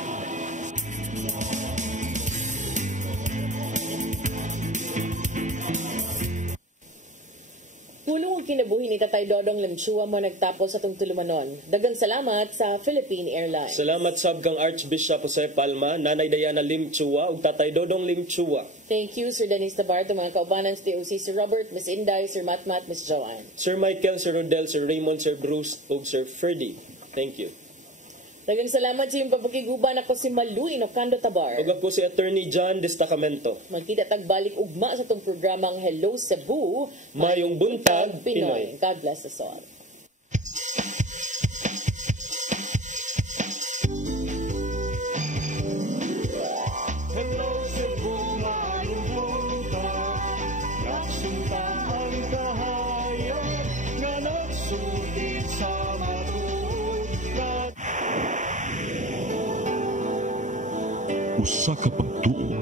Pulong og kinabuhi ni Tatay Dodong Lemchua mo nagtapos sa itong tulumanon. Dagang salamat sa Philippine Airlines. Salamat sab kang Archbishop Jose Palma, Nanay Diana Limchua ug Tatay Dodong Limchua. Thank you, Sir Dennis Tabar, mga kaubanan sa TOC, Sir Robert, Miss Inday, Sir Matmat, Miss Joanne. Sir Michael, Sir Rodel, Sir Raymond, Sir Bruce ug Sir Ferdy. Thank you. Dagang salamat sa iyong papakiguban. Ako si Malu Inocando Tabar. Ug ako si Attorney John Destacamento. Magkita tagbalik ugma sa itong programang Hello Cebu, Mayong Buntag, Pinoy. God bless us all. Hello Cebu, mayong buntag, nagsunta ang kahayag nga nagsulit sa Usa ka pagtuo